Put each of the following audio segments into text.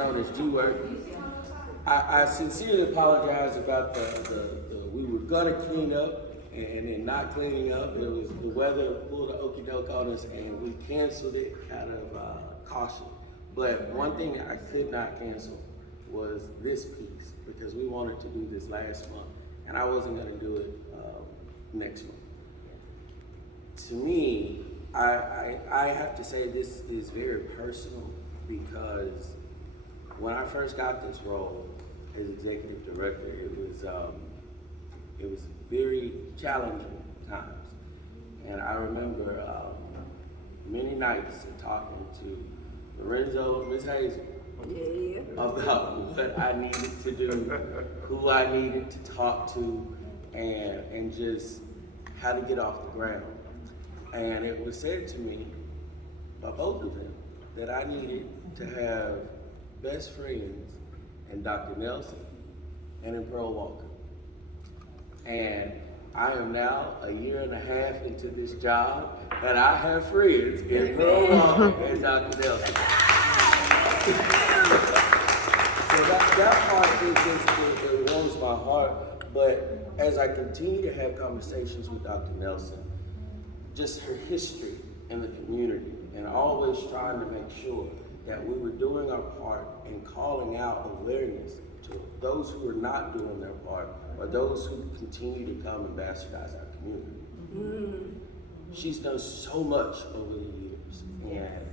known as G-Work. I sincerely apologize about the we were gonna clean up and then not cleaning up. It was the weather pulled the okie doke on us and we canceled it out of caution. But one thing I could not cancel was this piece because we wanted to do this last month and I wasn't gonna do it next month. To me, I have to say this is very personal because when I first got this role as executive director, it was very challenging times. And I remember many nights talking to Lorenzo, Ms. Hazel, about what I needed to do, who I needed to talk to, and just how to get off the ground. And it was said to me by both of them that I needed to have best friends in Dr. Nelson and in Pearl Walker. And I am now a year and a half into this job, and I have friends in Pearl Walker and Dr. Nelson. So that part it warms my heart. But as I continue to have conversations with Dr. Nelson, just her history in the community, and always trying to make sure that we were doing our part in calling out awareness to those who are not doing their part, or those who continue to come and bastardize our community. Mm-hmm. She's done so much over the years, and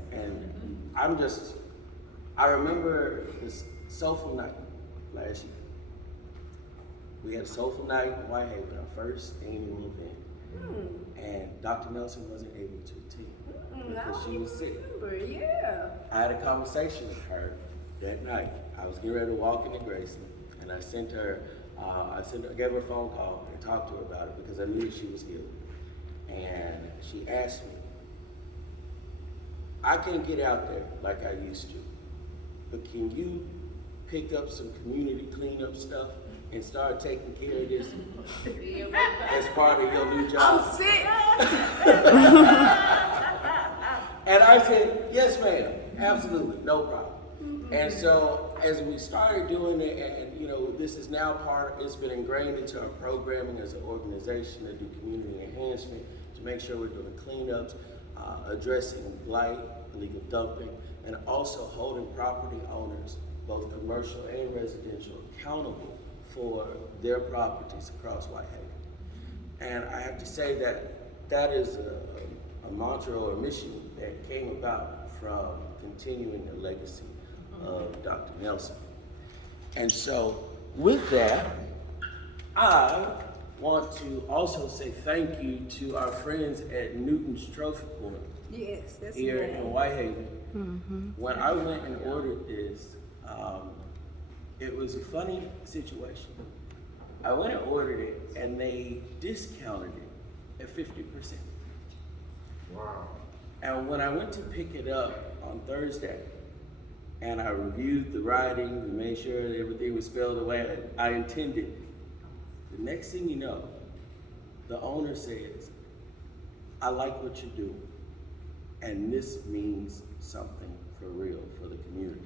I remember this soulful night last year. We had a soulful night in Whitehaven, our first annual event. And Dr. Nelson wasn't able to attend because she was sick. I had a conversation with her that night. I was getting ready to walk into Graceland, and I gave her a phone call and talked to her about it because I knew she was ill. And she asked me, I can't get out there like I used to, but can you pick up some community cleanup stuff and start taking care of this as part of your new job? I'm sick. And I said, yes, ma'am, absolutely, no problem. Mm-hmm. And so as we started doing it, and this is now it's been ingrained into our programming as an organization to do community enhancement, to make sure we're doing cleanups, addressing blight, illegal dumping, and also holding property owners, both commercial and residential, accountable for their properties across Whitehaven. And I have to say that is a mantra or a mission that came about from continuing the legacy of Dr. Nelson. And so with that, I want to also say thank you to our friends at Newton's Trophy Point. Yes, that's here right. in Whitehaven. Mm-hmm. When I went and ordered this, it was a funny situation. I went and ordered it, and they discounted it at 50%. Wow. And when I went to pick it up on Thursday, and I reviewed the writing and made sure that everything was spelled the way I intended, the next thing you know, the owner says, I like what you're doing, and this means something for real for the community.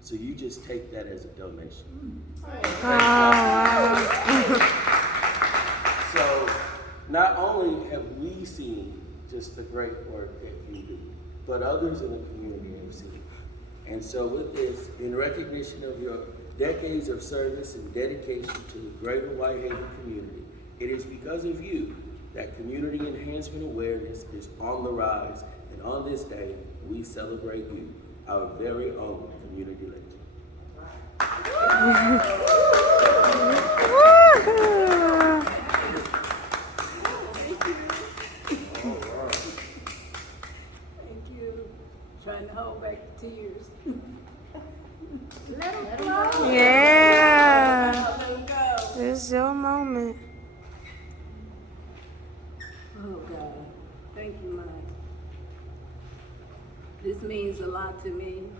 So you just take that as a donation. So not only have we seen just the great work that you do, but others in the community have seen. And so with this, in recognition of your decades of service and dedication to the greater Whitehaven community, it is because of you that community enhancement awareness is on the rise. And on this day, we celebrate you, our very own community legend. Thank you. Trying to hold back the tears. Let them flow. Yeah. Let them go. This is your moment. Oh God, thank you, Mike. This means a lot to me.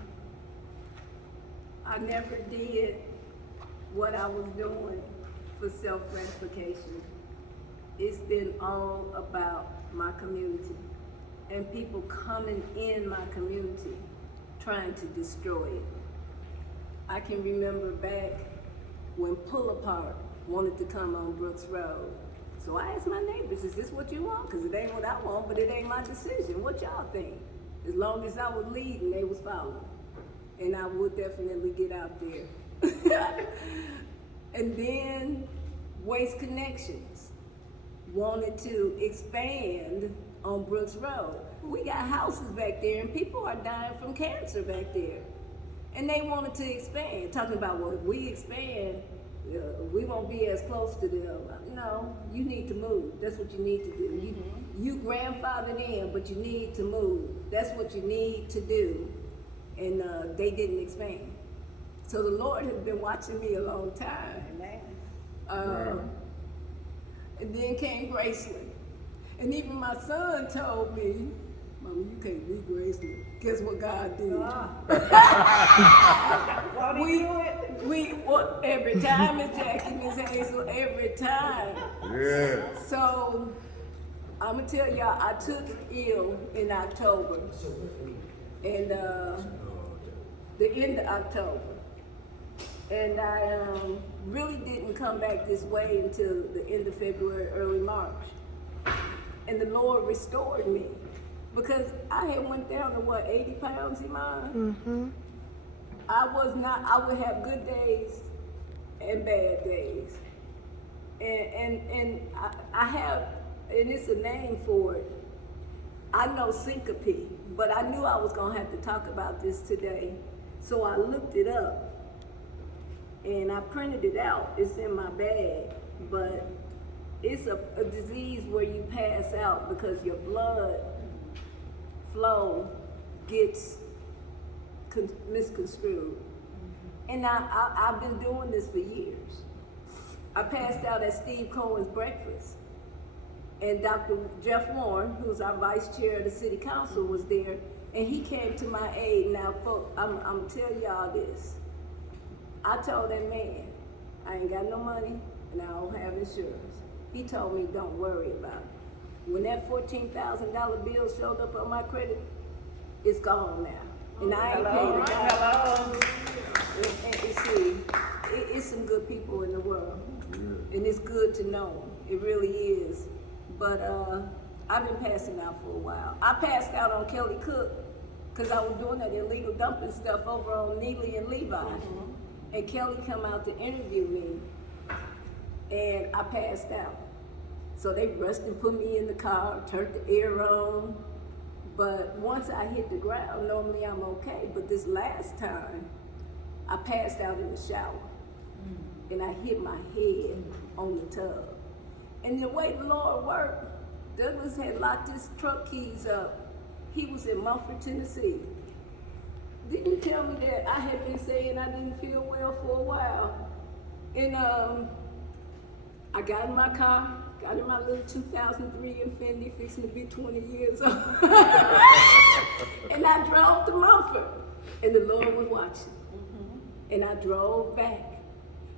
I never did what I was doing for self-gratification. It's been all about my community and people coming in my community trying to destroy it. I can remember back when Pull Apart wanted to come on Brooks Road. So I asked my neighbors, is this what you want? Because it ain't what I want, but it ain't my decision. What y'all think? As long as I was leading, they was following. And I would definitely get out there. And then Waste Connections wanted to expand on Brooks Road. We got houses back there and people are dying from cancer back there. And they wanted to expand, talking about, well, if we expand, we won't be as close to them. No, you need to move. That's what you need to do. You grandfathered in, but you need to move. That's what you need to do. And they didn't expand. So the Lord has been watching me a long time. And then came Graceland. And even my son told me, Mama, you can't be Graceland. Guess what God did? Every time, Miss Jackie, Miss Hazel, every time. Yeah. So, I'm gonna tell y'all, I took ill in October. And the end of October. And I really didn't come back this way until the end of February, early March. And the Lord restored me. Because I had went down to 80 pounds, Iman? I would have good days and bad days. And I have, and it's a name for it. I know syncope, but I knew I was gonna have to talk about this today. So I looked it up and I printed it out. It's in my bag, but it's a disease where you pass out because your blood flow gets misconstrued. And I've been doing this for years. I passed out at Steve Cohen's breakfast. And Dr. Jeff Warren, who's our vice chair of the city council, was there, and he came to my aid. Now, folks, I'm telling y'all this. I told that man, I ain't got no money, and I don't have insurance. He told me, don't worry about it. When that $14,000 bill showed up on my credit, it's gone now. And I ain't paid a dime. And see, it's some good people in the world, and it's good to know them. It really is. But I've been passing out for a while. I passed out on Kelly Cook because I was doing that illegal dumping stuff over on Neely and Levi. And Kelly come out to interview me, and I passed out. So they rushed and put me in the car, turned the air on. But once I hit the ground, normally I'm okay. But this last time, I passed out in the shower, and I hit my head on the tub. And the way the Lord worked, Douglas had locked his truck keys up. He was in Mumford, Tennessee. Didn't tell me that I had been saying I didn't feel well for a while. And I got in my car, got in my little 2003 Infiniti, fixing to be 20 years old. And I drove to Mumford, and the Lord was watching. And I drove back.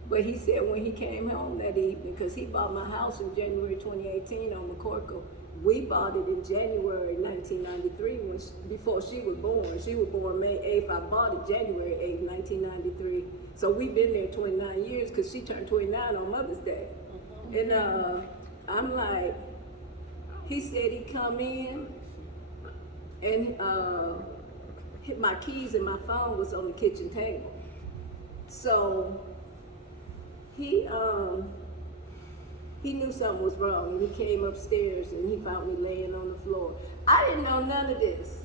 But he said when he came home that evening, because he bought my house in January 2018 on McCorkle. We bought it in January 1993, before she was born. She was born May 8th. I bought it January 8th, 1993. So we've been there 29 years because she turned 29 on Mother's Day. And I'm like, he said he'd come in and hit my keys and my phone was on the kitchen table. So he knew something was wrong, and he came upstairs and he found me laying on the floor. I didn't know none of this,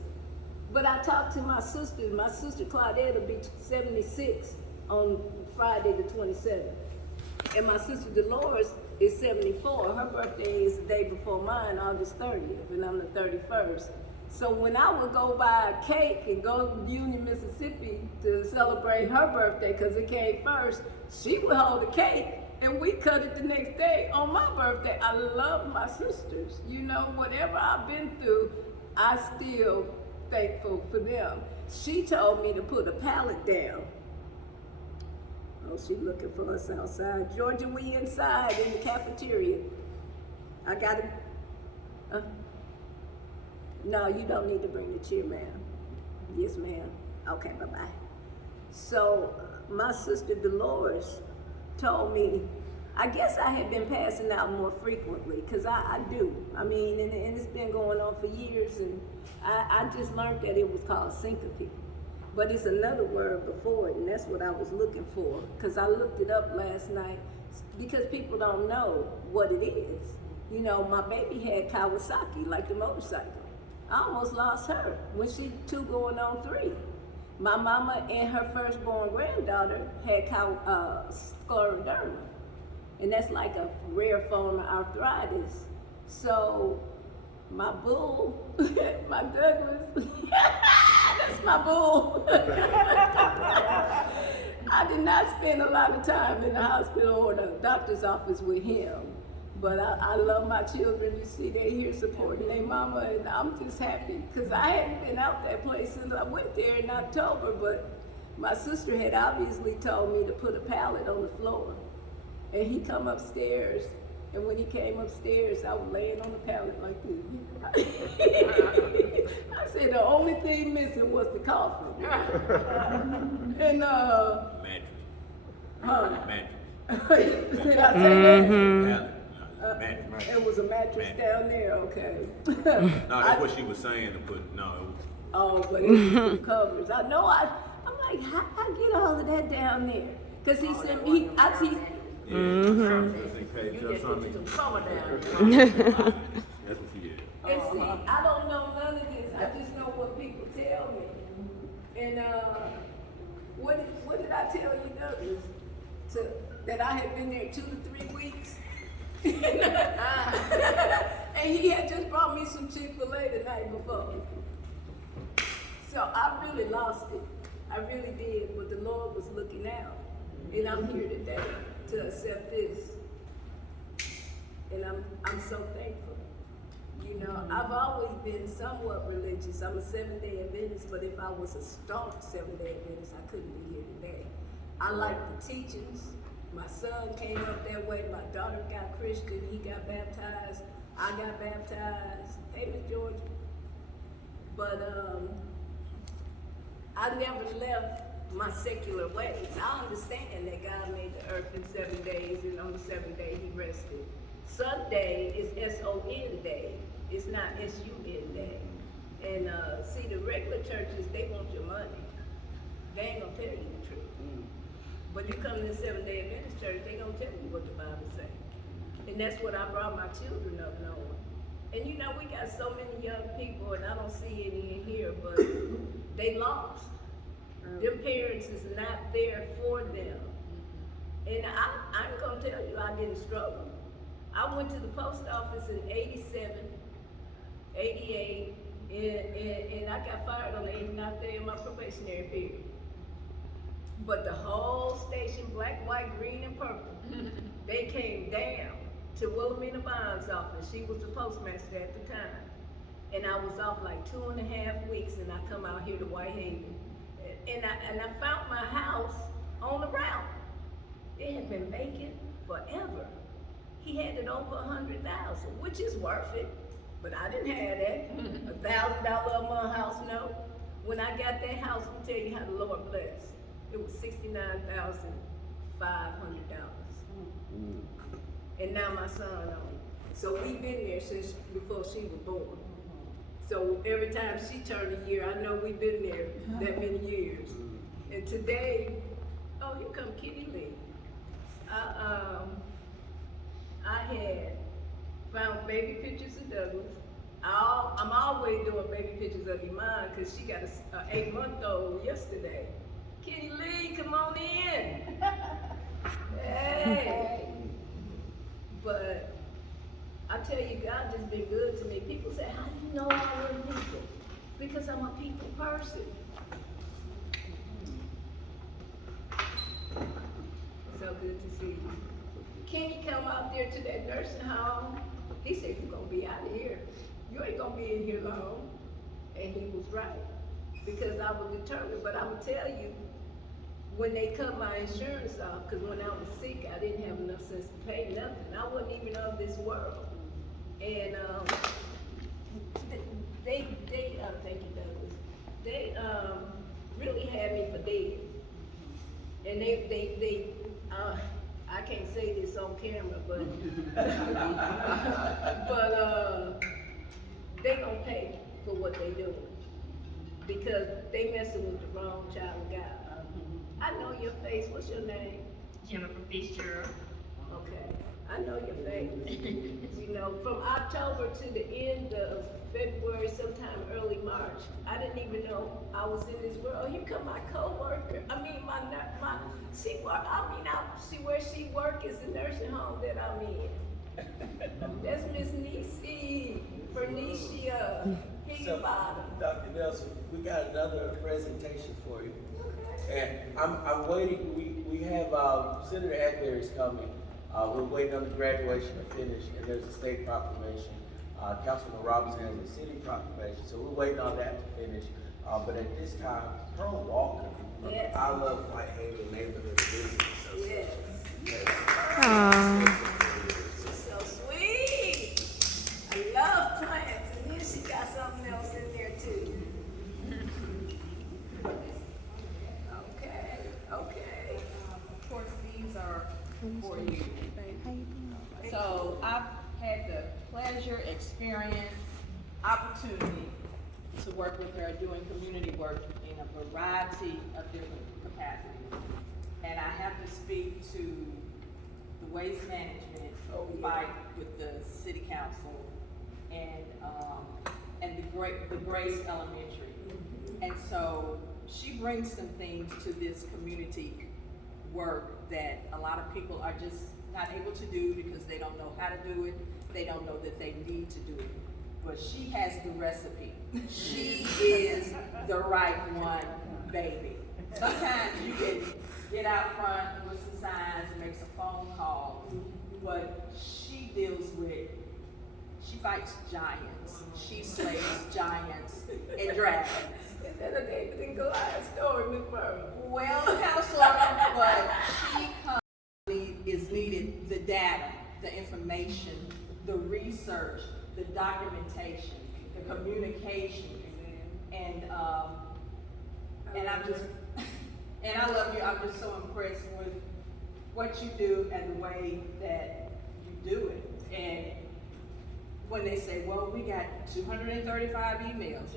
but I talked to my sister. My sister Claudette will be 76 on Friday the 27th, and my sister Dolores is 74. Her birthday is the day before mine, August 30th, and I'm the 31st. So when I would go buy a cake and go to Union, Mississippi to celebrate her birthday, because it came first, she would hold the cake and we cut it the next day on my birthday. I love my sisters. You know, whatever I've been through, I still thankful for them. She told me to put a pallet down. Oh, she looking for us outside. Georgia, we inside in the cafeteria. I got it. No, you don't need to bring the chair, ma'am. Yes, ma'am. Okay, bye-bye. So my sister Dolores told me, I guess I had been passing out more frequently, because I do. I mean, and it's been going on for years, and I just learned that it was called syncope. But it's another word before it, and that's what I was looking for, because I looked it up last night, because people don't know what it is. You know, my baby had Kawasaki, like the motorcycle. I almost lost her when she 2 going on 3. My mama and her firstborn granddaughter had scleroderma, and that's like a rare form of arthritis. So my bull, my Douglas, that's my bull. I did not spend a lot of time in the hospital or the doctor's office with him. But I love my children. You see, they're here supporting their mama, and I'm just happy, because I hadn't been out that place since I went there in October, but my sister had obviously told me to put a pallet on the floor. And he come upstairs, and when he came upstairs, I was laying on the pallet like this. I said the only thing missing was the coffin. And Mattress. Mattress. Did I say that? Mattress. It was a mattress down there, okay. No, that's what she was saying to put, no. Oh, but it was the covers. I know, I'm like, how I get all of that down there? Because he sent me, I see. Yeah. You just put some cover down. That's what she did. And see, I don't know none of this. I just know what people tell me. And what did I tell you, Douglas? That I had been there 2 to 3 weeks. And he had just brought me some Chick-fil-A the night before. So I really lost it. I really did, but the Lord was looking out. And I'm here today to accept this. And I'm so thankful. You know, I've always been somewhat religious. I'm a 7-day Adventist, but if I was a staunch 7-day Adventist, I couldn't be here today. I like the teachings. My son came up that way. My daughter got Christian. He got baptized. I got baptized. Hey, Miss Georgia. But I never left my secular ways. I understand that God made the earth in 7 days, and on the 7th day He rested. Sunday is S-O-N day. It's not S-U-N day. And see, the regular churches, they want your money. They ain't gonna tell you the truth. But you come to the 7-day Adventist church, they gonna tell you what the Bible says. And that's what I brought my children up knowing. And you know, we got so many young people, and I don't see any in here, but they lost. Their parents is not there for them. And I'm gonna tell you, I didn't struggle. I went to the post office in 87, 88, and I got fired on the 89th day of my probationary period. But the whole station, black, white, green, and purple, they came down to Wilhelmina Bond's office. She was the postmaster at the time. And I was off like 2.5 weeks, and I come out here to Whitehaven. And I found my house on the route. It had been vacant forever. He had it over $100,000, which is worth it. But I didn't have that. $1,000 a month house note. When I got that house, let me tell you how the Lord blessed. It was $69,500. And now my son owns it. So we've been there since before she was born. So every time she turned a year, I know we've been there that many years. And today, oh, here come Kitty Lee. I had found baby pictures of Douglas. I'm always doing baby pictures of Yvonne because she got an 8-month-old yesterday. Kitty Lee, come on in. Hey. But I tell you, God just been good to me. People say, how do you know I love people? Because I'm a people person. So good to see you. Kenny come out there to that nursing home. He said, you're gonna be out of here. You ain't gonna be in here long. And he was right. Because I was determined. But I will tell you, when they cut my insurance off, because when I was sick, I didn't have enough sense to pay nothing. I wasn't even of this world. And thank you, Douglas. They really had me for dead. And I can't say this on camera, but, they gonna pay for what they doing. Because they messing with the wrong child of God. I know your face, what's your name? Jennifer Fitzgerald. Okay, I know your face. You know, from October to the end of February, sometime early March, I didn't even know I was in this world. Here come my coworker. I see where she work is the nursing home that I'm in. That's Miss Nisi, Bernicia, Higginbottom. Dr. Nelson, we got another presentation for you. Okay. And I'm waiting, we have, Senator Agberry's coming. We're waiting on the graduation to finish, and there's a state proclamation. Councilman Robinson has a city proclamation, so we're waiting on that to finish. But at this time, Pearl Walker, Yes. I love Whitehaven Neighborhood Business Association. Yes. Aw. She's so sweet. I love plants, and then she got something else in there too. Okay. Of course, these are for you. So I've had the pleasure, experience, opportunity to work with her doing community work in a variety of different capacities. And I have to speak to the waste management fight with the city council and the Grace Elementary. And so she brings some things to this community work that a lot of people are just not able to do because they don't know how to do it. They don't know that they need to do it. But she has the recipe. She is the right one, baby. Sometimes you can get out front with some signs and make some phone calls, but she fights giants. She slays giants and dragons. Is that a David and Goliath story, Miss Pearl? Well, Counselor, but is needed the data, the information, the research, the documentation, the communication, and I'm just, and I love you. I'm just so impressed with what you do and the way that you do it. And when they say, well, we got 235 emails,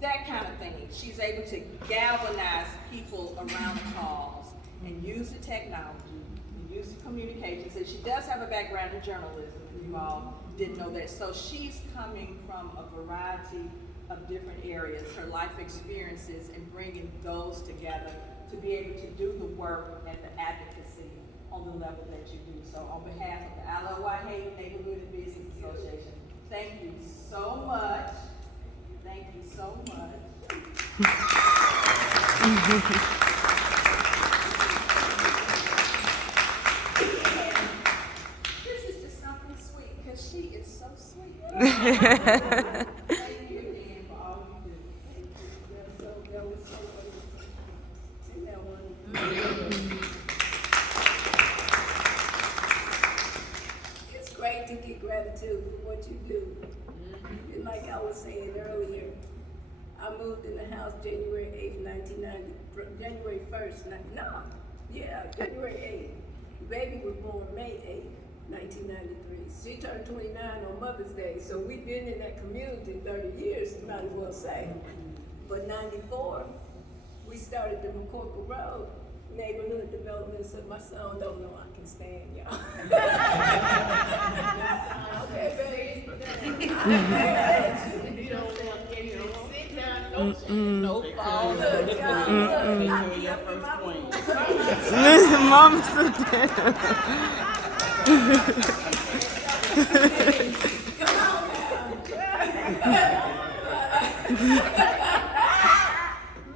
that kind of thing. She's able to galvanize people around the cause and use the technology, and use the communications. And she does have a background in journalism, if you all didn't know that. So she's coming from a variety of different areas, her life experiences, and bringing those together to be able to do the work and the advocacy on the level that you do. So on behalf of the I Love Whitehaven Neighborhood and Business Association, thank you so much. Thank you so much. And this is just something sweet because she is so sweet. Thank you again for all you do. That was so in that one. It's great to get gratitude for what you do. And like I was saying earlier, I moved in the house January 8th, 1990, January 1st, January 8th. The baby was born May 8th, 1993. She turned 29 on Mother's Day, so we've been in that community 30 years, you might as well say. But 94, we started the McCorkle Road neighborhood development, so my son don't know I can stand, y'all. Okay, baby. No fall. Look, y'all, look, I be up in my room. Mama said that. Come on now.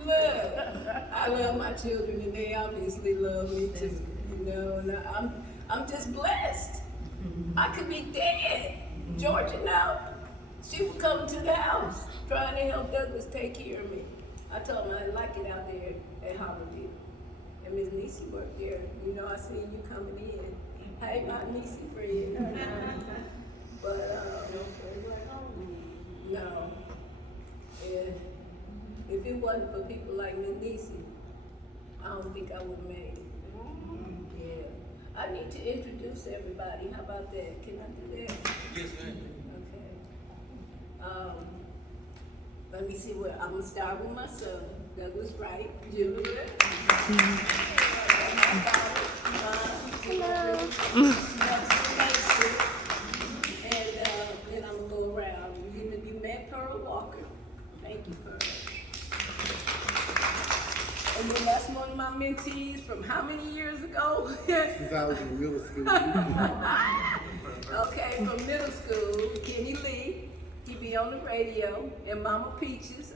Look, I love my children and they obviously love me too. And I'm just blessed. I could be dead. Georgia now, she would come to the house trying to help Douglas take care of me. I told him I didn't like it out there at Harborville. And Miss Nisi worked there. I seen you coming in. Hey, my Nisi friend. But, no. And if it wasn't for people like Miss Nisi, I I don't think I would have made it. Yeah. I need to introduce everybody. How about that? Can I do that? Yes, ma'am. Okay. Let me see where I'm gonna start with my son. Douglas Wright, Jr. Hello. And then I'm gonna go around. You met Pearl Walker. Thank you, Pearl. And then that's one of my mentees from how many years ago? Since I was in middle school. Okay, from middle school, Kenny Lee, he be on the radio, and Mama Peaches.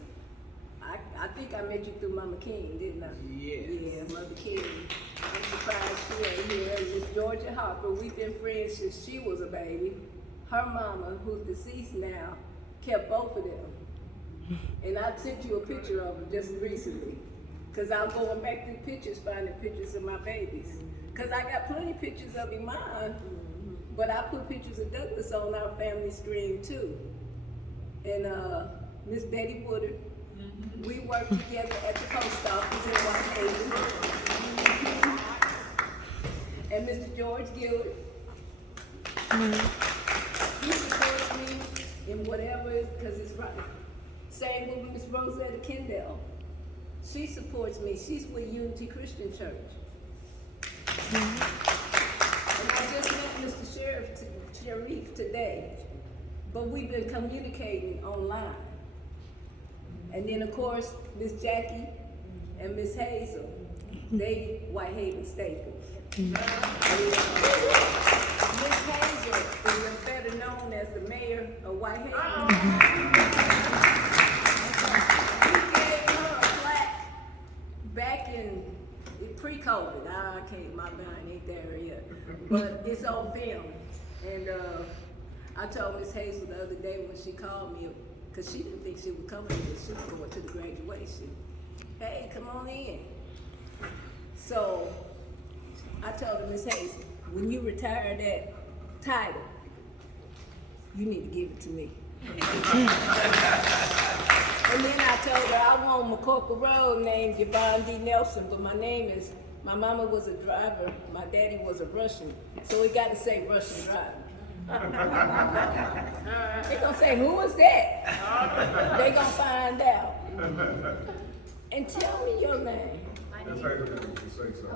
I think I met you through Mama King, didn't I? Yes. Yeah, Mother King. I'm surprised she ain't here. And Miss Georgia Harper, we've been friends since she was a baby. Her mama, who's deceased now, kept both of them. And I sent you a picture of her just recently. Because I'm going back through pictures, finding pictures of my babies. Because I got plenty of pictures of Iman, but I put pictures of Douglas on our family stream too. And Miss Betty Woodard, we worked together at the post office in Washington. And Mr. George Gillard, he supports me in whatever, because it's right. Same with Miss Rosetta Kendall. She supports me. She's with Unity Christian Church. And I just met Mr. Sheriff today, but we've been communicating online. And then of course, Miss Jackie and Miss Hazel, they Whitehaven staples. Miss Hazel is better known as the mayor of Whitehaven. Back in pre-COVID, I can't, my mind ain't there yet, but it's on film. And I told Miss Hazel the other day when she called me, because she didn't think she was coming here, she was going to the graduation. Hey, come on in. So I told her, Miss Hazel, when you retire that title, you need to give it to me. And then I told her I want McCorkle Road named Yvonne Nelson, but my mama was a driver, my daddy was a Russian, so we got to say Russian driver. They gonna say, who was that? They gonna find out. And tell me your name. That's how you say so.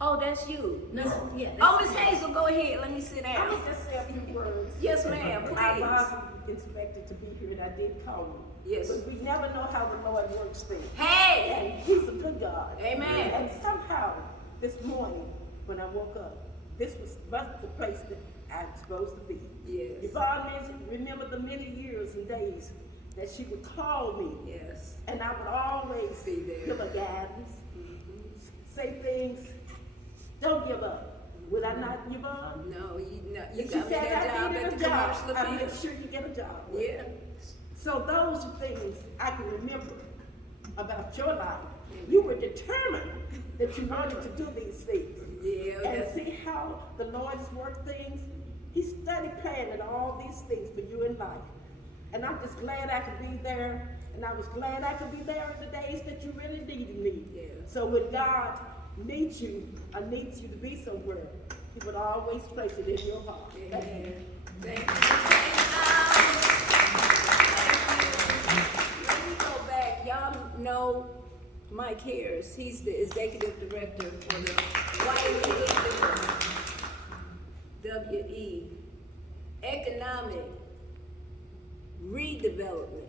Oh, that's you. No, yeah. Oh, Miss Hazel, go ahead, let me sit I down. was just say a few words. Yes, ma'am, I please. wasn't expected to be here, and I did call you. Yes. But we never know how the Lord works things. Hey! And He's a good God. Amen. And somehow, this morning, when I woke up, this was the place that I'm supposed to be. Yes. Yvonne remember the many years and days that she would call me. Yes. And I would always Be there. give her guidance, say things. Don't give up. Would I not, Yvonne? No, you If got she me said that I job needed at a the job, commercial I make appeal. sure you get a job. Yeah. So those are things I can remember about your life. You were determined that you wanted to do these things. Yeah, And that's, see how the Lord has worked things? He studied planning all these things for you in life. And I'm just glad I could be there. And I was glad I could be there the days that you really needed me. Yeah. So when God needs you, or needs you to be somewhere, He would always place it in your heart. amen. Thank you. Let me go back. Y'all know Mike Harris. He's the executive director for the WE, Economic Redevelopment.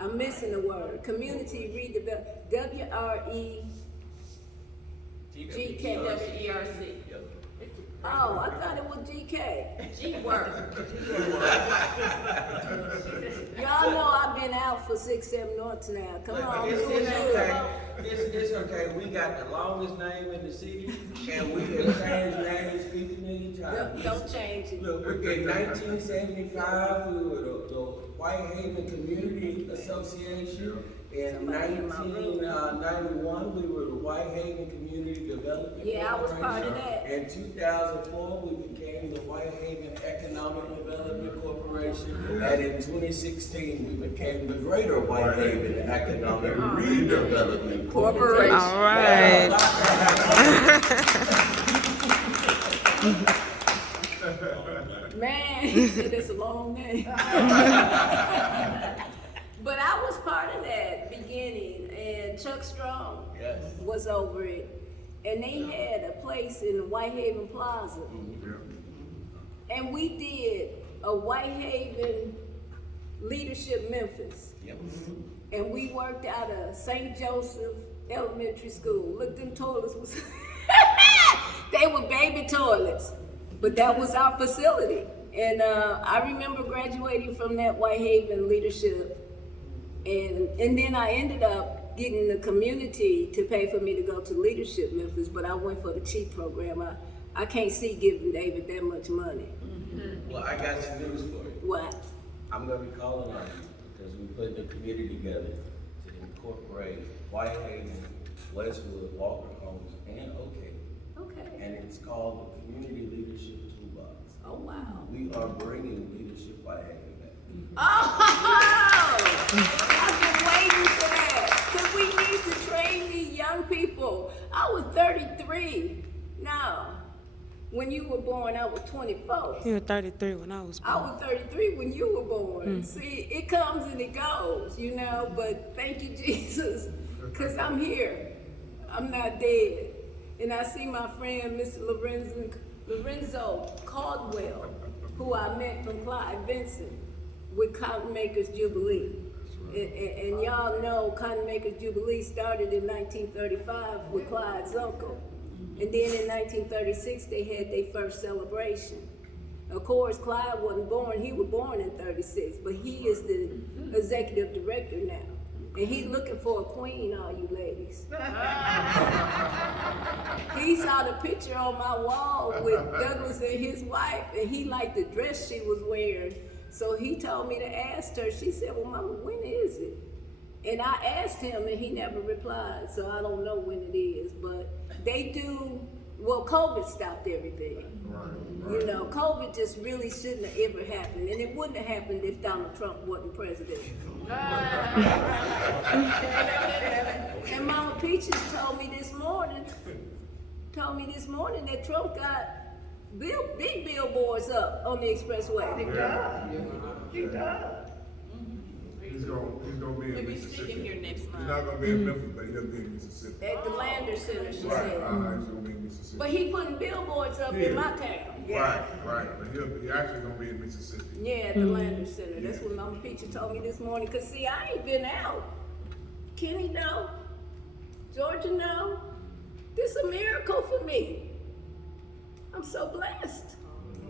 I'm missing the word. Community Redevelopment. WREGK. WERC. Oh, I thought it was GK. G-Word. Y'all know I've been out for 6-7 months now. Come on, It's do it. okay. It's okay. We got the longest name in the city, and we have changed names 50 million times. Don't change it. Look, in 1975, we were the Whitehaven Community Association. In Somebody in my room. 1991, we were the Whitehaven Community Development Yeah, I was part of Corporation. that. In 2004, we became the Whitehaven Economic Development Corporation. Foundation, and in 2016, we became the Greater Whitehaven Economic Redevelopment Corporation. All right. Man, he said it's a long name. But I was part of that beginning, and Chuck Strong Yes. was over it. And they had a place in Whitehaven Plaza. And we did a Whitehaven Leadership Memphis. Yep. And we worked out of St. Joseph Elementary School. Look, them toilets was, they were baby toilets. But that was our facility. And I remember graduating from that Whitehaven Leadership. And then I ended up getting the community to pay for me to go to Leadership Memphis, but I went for the cheap program. I can't see giving David that much money. Well, I got some news for you. What? I'm gonna be calling on you because we put the committee together to incorporate Whitehaven, Westwood, Walker Homes, and Oak Haven. Okay. And it's called the Community Leadership Toolbox. Oh, wow. We are bringing Leadership Whitehaven back. Oh! I've been waiting for that. Because we need to train these young people. I was 33. No. When you were born, I was 24. You were 33 when I was I born. was 33 when you were born. See, it comes and it goes, you know, but thank you, Jesus, because I'm here. I'm not dead. And I see my friend, Mr. Lorenzo Caldwell, who I met from Clyde Vincent with Cotton Makers Jubilee. And y'all know Cotton Makers Jubilee started in 1935 with Clyde's uncle. And then in 1936, they had their first celebration. Of course, Clyde wasn't born. He was born in 36, but he is the executive director now. And he's looking for a queen, all you ladies. He saw the picture on my wall with Douglas and his wife, and he liked the dress she was wearing. So he told me to ask her. She said, well, Mama, when is it? And I asked him, and he never replied, so I don't know when it is. But they do, well, COVID stopped everything. You know, COVID just really shouldn't have ever happened. And it wouldn't have happened if Donald Trump wasn't president. And Mama Peaches told me this morning that Trump got big billboards up on the expressway. He does. He's gonna be in We'll be Mississippi. speaking here next He's month. not gonna be in Memphis, but he'll be in Mississippi. At the Lander Center, she Right, said. he's gonna be in Mississippi. But he putting billboards up in my town. Right, but he actually gonna be in Mississippi. Yeah, at the Lander Center. That's what Mama Peaches told me this morning. Cause see, I ain't been out. Kenny know. Georgia know. This a miracle for me. I'm so blessed.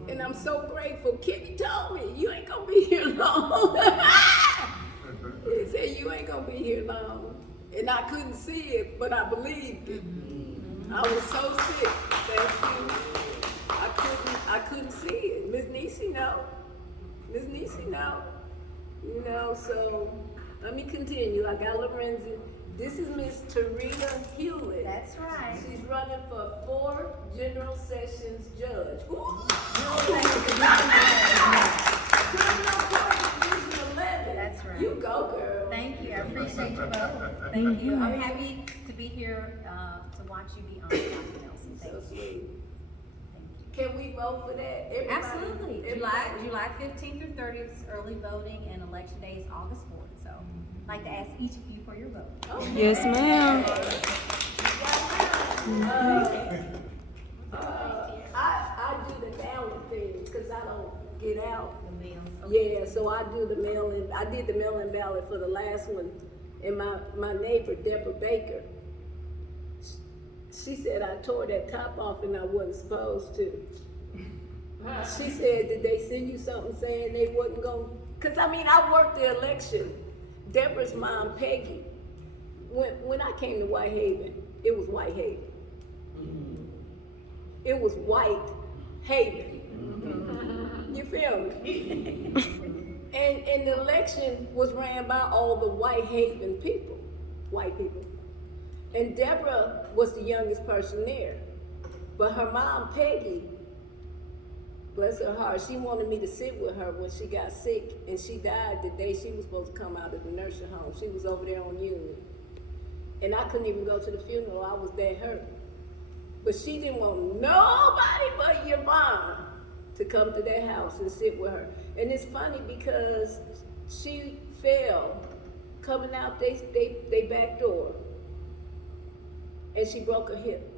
And I'm so grateful. Kenny told me, you ain't gonna be here long. He said, you ain't gonna be here long. And I couldn't see it, but I believed it. I was so sick. Thank you. I couldn't see it. Miss Niecy know. Miss Niecy know. You know, so let me continue. I got Lorenzo. This is Miss Tarita Hewlett. That's right. She's running for 4 General Sessions judge. Ooh. Criminal Court Division 11. That's right. You go, girl. Thank you. I appreciate you both. Thank you. I'm happy to be here to watch you be honored, Dr. Nelson. Thank So you. sweet. Can we vote for that? Everybody, Absolutely. everybody. July 15th through 30th is early voting, and election day is August 4th. So I'd like to ask each of you for your vote. Okay. Yes, ma'am. I do the ballot thing because I don't get out. The mail. Yeah, so I do the mail-in. I did the mail-in ballot for the last one, and my neighbor Deborah Baker, she said I tore that top off and I wasn't supposed to. She said, did they send you something saying they wasn't going? Cause I mean, I worked the election. Deborah's mom, Peggy, when I came to Whitehaven, it was Whitehaven. It was Whitehaven. You feel me? And the election was ran by all the Whitehaven people, white people. And Deborah was the youngest person there. But her mom, Peggy, bless her heart, she wanted me to sit with her when she got sick, and she died the day she was supposed to come out of the nursing home. She was over there on Union. And I couldn't even go to the funeral, I was that hurt. But she didn't want nobody but Yvonne to come to their house and sit with her. And it's funny because she fell coming out they back door, and she broke her hip.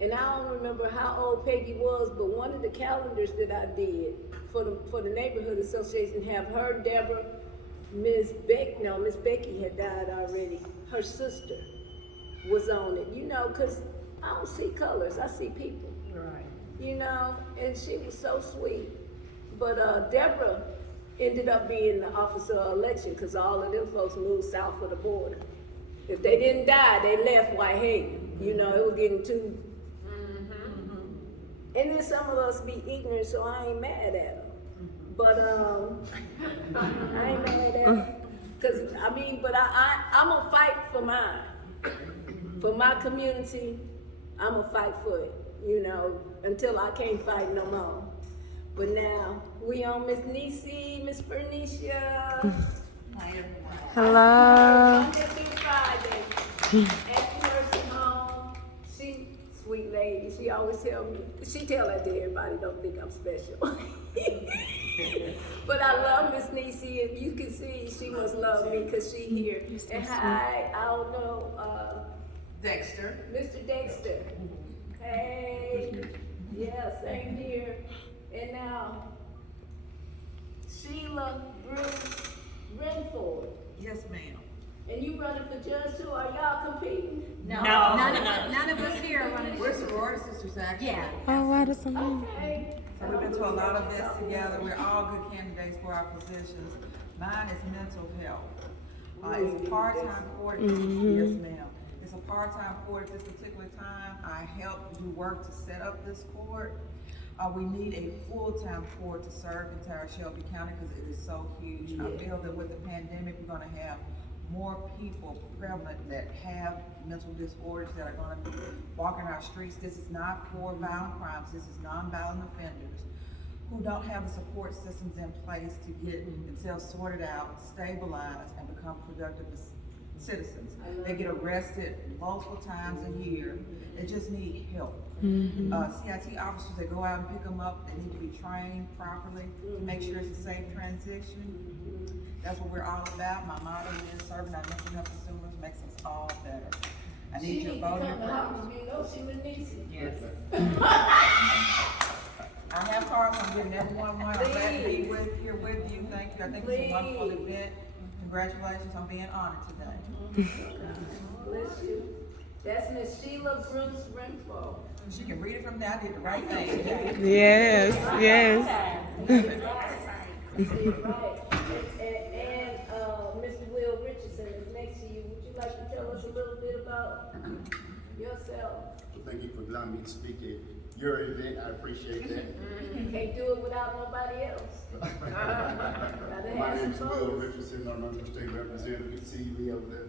And I don't remember how old Peggy was, but one of the calendars that I did for the neighborhood association have her, Deborah, Miss Becky had died already. Her sister was on it, you know, because I don't see colors, I see people. Right. You know, and she was so sweet. But Deborah ended up being the officer of election because all of them folks moved south of the border. If they didn't die, they left Whitehaven. You know, it was getting too. And then some of us be ignorant, so I ain't mad at them. But I ain't mad at them. Cause I mean, but I'm gonna fight for mine. For my community, I'm gonna fight for it, you know, until I can't fight no more. But now, we on Miss Nisi, Miss Bernicia. Hello. Monday through Friday, at the nursing home. She, sweet lady, she always tell me, she tell that to everybody, don't think I'm special. But I love Miss Nisi, and you can see she must love me because she here. And hi, I don't know, Dexter. Mr. Dexter. Hey, yeah, same here. And now, Sheila Bruce Renford. Yes, ma'am. And you running for judge too? Are y'all competing? No, No. none of us here are running. We're sorority sisters, actually. Yeah. Oh, wow, that's amazing. Okay. So we've been to a lot of events together. We're all good candidates for our positions. Mine is mental health. It's a part-time court. Yes, ma'am. It's a part-time court at this particular time. I helped do work to set up this court. We need a full-time court to serve entire Shelby County because it is so huge. I feel that with the pandemic, we're gonna have more people prevalent that have mental disorders that are going to be walking our streets. This is not for violent crimes. This is non-violent offenders who don't have the support systems in place to get themselves sorted out, stabilized, and become productive citizens. They get arrested multiple times a year. They just need help. CIT officers that go out and pick them up, they need to be trained properly to make sure it's a safe transition. That's what we're all about. My motto is serving our mental health consumers makes us all better. I need your vote. Yes. I have cards. I'm giving everyone one. I'm glad to be here with you. Thank you. I think it's a wonderful event. Congratulations on being honored today. Bless you. That's Miss Sheila Bruce Renfro. She can read it from there. I did the right thing. Yes, yes. Right. And Mr. Will Richardson is next to you. Would you like to tell us a little bit about yourself? Well, thank you for allowing me to speak at your event. I appreciate that. Can't do it without nobody else. My name is Will Richardson. I'm a state representative. Good to see you, Lee, over there.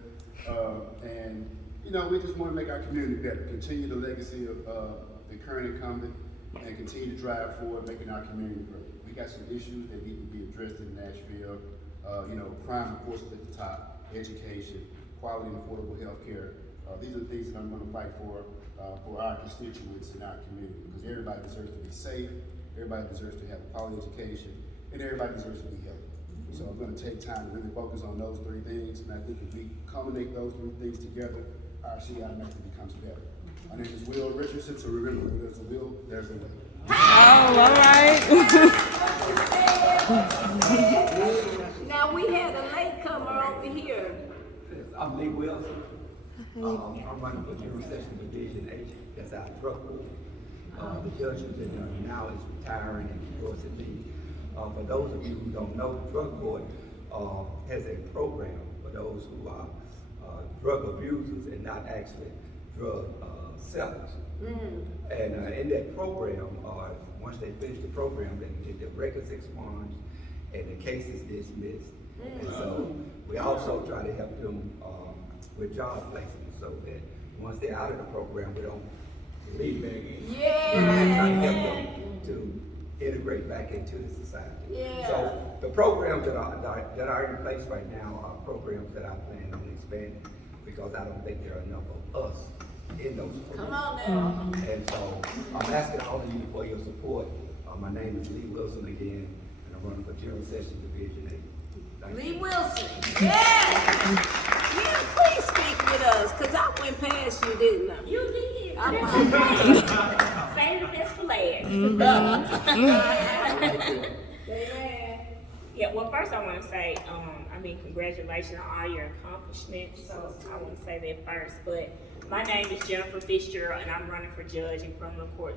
And you know, we just want to make our community better, continue the legacy of the current incumbent, and continue to drive forward, making our community great. We got some issues that need to be addressed in Nashville. You know, crime, of course, is at the top, education, quality and affordable health care. These are the things that I'm going to fight for our constituents in our community, because everybody deserves to be safe, everybody deserves to have a quality education, and everybody deserves to be healthy. So I'm going to take time to really focus on those three things, and I think if we culminate those three things together, our city automatically becomes better. My name is Will Richardson, so remember, where there's a will, there's a way. Oh, all right. Now we had a latecomer over here. I'm Lee Wilson. I'm running for General Session Division H. That's our drug court. The judge who's in there now is retiring and endorsing me. For those of you who don't know, drug court has a program for those who are drug abusers and not actually drug sellers. And in that program, once they finish the program, they can get their records expunged and the case is dismissed. And so we also try to help them with job placement so that once they're out of the program, we don't leave them. Yeah. Try to help them to integrate back into the society. Yeah. So the programs that are in place right now are programs that I plan on expanding because I don't think there are enough of us in those programs. Come on now. And so I'm asking all of you for your support. My name is Lee Wilson again, and I'm running for General Sessions Division 8. Thank Lee you. Wilson. Yeah. Yeah, please speak with us, because I went past you, didn't I? You did. I That's went okay. Save the best for last. Amen. Yeah, well, first I want to say, congratulations on all your accomplishments. So I want to say that first. But my name is Jennifer Fitzgerald, and I'm running for judge in criminal court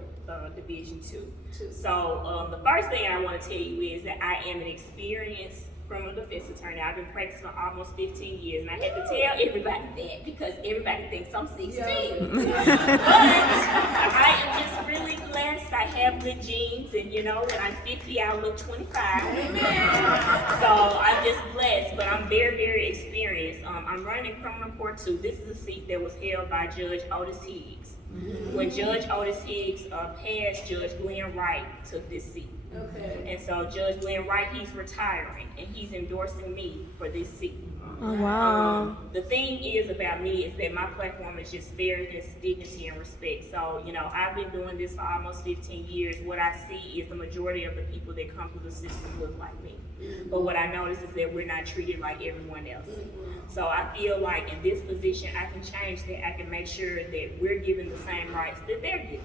division 2. So the first thing I want to tell you is that I am an experienced criminal defense attorney. I've been practicing for almost 15 years, and I had to tell everybody that because everybody thinks I'm 16. But I am just really blessed. I have good genes, and when I'm 50, I look 25. Amen. So I'm just blessed, but I'm very, very experienced. I'm running in criminal court 2. This is a seat that was held by Judge Otis Higgs. When Judge Otis Higgs passed, Judge Glenn Wright took this seat. Okay. And so Judge Glenn Wright, he's retiring, and he's endorsing me for this seat. Oh, wow. The thing is about me is that my platform is just fairness, dignity, and respect. So, I've been doing this for almost 15 years. What I see is the majority of the people that come through the system look like me. But what I notice is that we're not treated like everyone else. So I feel like in this position, I can change that. I can make sure that we're given the same rights that they're given.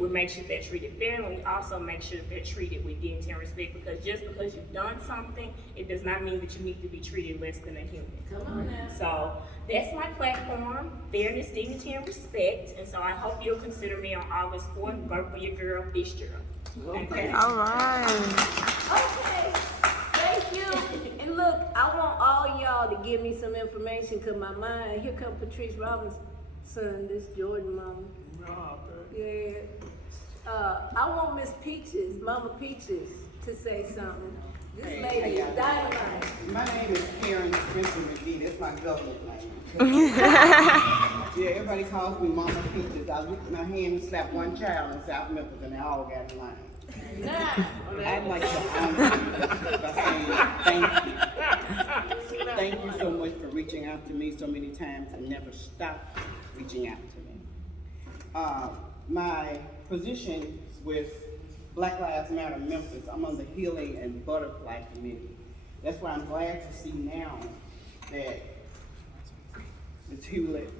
We make sure they're treated fairly, and we also make sure that they're treated with dignity and respect, because just because you've done something, it does not mean that you need to be treated less than a human. Come on now. So that's my platform, fairness, dignity, and respect. And so I hope you'll consider me on August 4th. Vote for your girl, Fitzgerald. Okay. All right. Okay. Thank you. And look, I want all y'all to give me some information, because my mind, here come Patrice Robinson, this Jordan mama. Yeah. I want Miss Peaches, Mama Peaches, to say something. This lady is dynamite. My name is Karen Spencer McGee. That's my government name. Yeah, everybody calls me Mama Peaches. I lift my hand and slap one child in South Memphis, and they all got in line. I'd like to honor you by saying thank you. Thank you so much for reaching out to me so many times and never stop reaching out to me. My position with Black Lives Matter Memphis, I'm on the Healing and Butterfly Committee. That's why I'm glad to see now that Ms. Hewlett,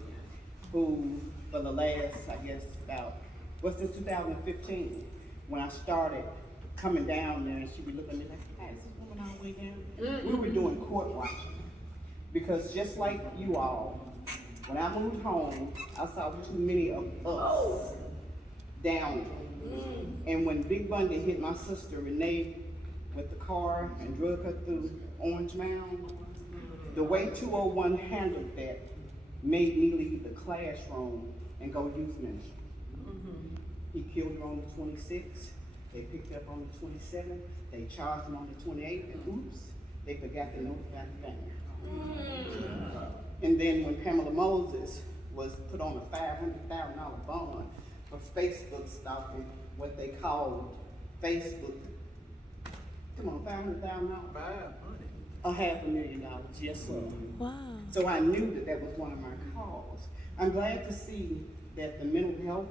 who for the last, since 2015, when I started coming down there, and she'd be looking at me like, hey, is this woman all the way down? We were doing court watching. Because just like you all, when I moved home, I saw too many of us down there. And when Big Bundy hit my sister Renee with the car and drug her through Orange Mound, the way 201 handled that made me leave the classroom and go youth ministry. He killed her on the 26th, they picked up on the 27th, they charged him on the 28th, and oops, they forgot to notify the family. And then when Pamela Moses was put on a $500,000 bond for Facebook stalking what they called Facebook, come on, $500,000? $500,000, yes sir. Wow. So I knew that was one of my calls. I'm glad to see that the mental health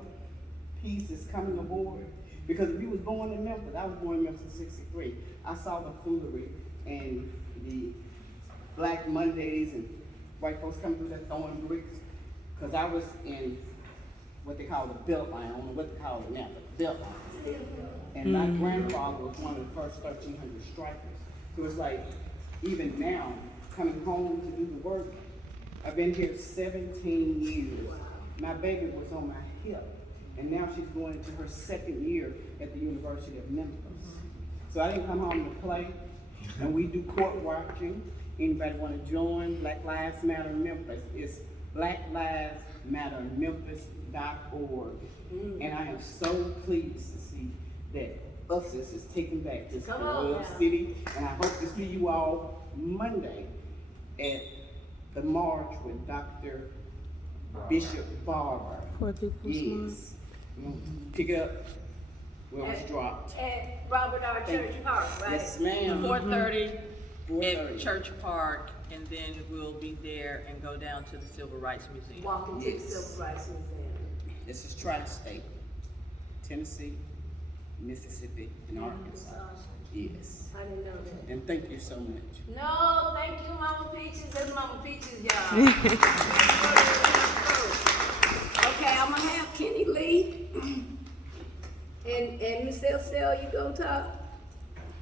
piece is coming aboard, because if you was born in Memphis, I was born in Memphis in '63. I saw the foolery and the Black Mondays and white folks coming through there throwing bricks, because I was in what they call the belt line. I don't know what they call it now, but belt line. And my grandfather was one of the first 1,300 strikers. So it's like, even now, coming home to do the work, I've been here 17 years. My baby was on my hip, and now she's going into her 2nd year at the University of Memphis. So I didn't come home to play, and we do court watching. Anybody want to join Black Lives Matter Memphis? It's blacklivesmattermemphis.org. And I am so pleased to see that us is taking back this royal city, and I hope to see you all Monday at the march with Dr. Bishop Barber. Poor people Yes. Pick it up. Where it's dropped. At Robert R. Church Park, right? Yes, ma'am. 4:30 4:30. at Church Park, and then we'll be there and go down to the Civil Rights Museum. Walking to the Yes. Civil Rights Museum. This is tri-state, Tennessee, Mississippi, and Arkansas. Yes. I didn't know that. And thank you so much. No, thank you, Mama Peaches. That's Mama Peaches, y'all. Okay, I'm gonna have Kenny Lee. And Miss Elsel, you gonna talk?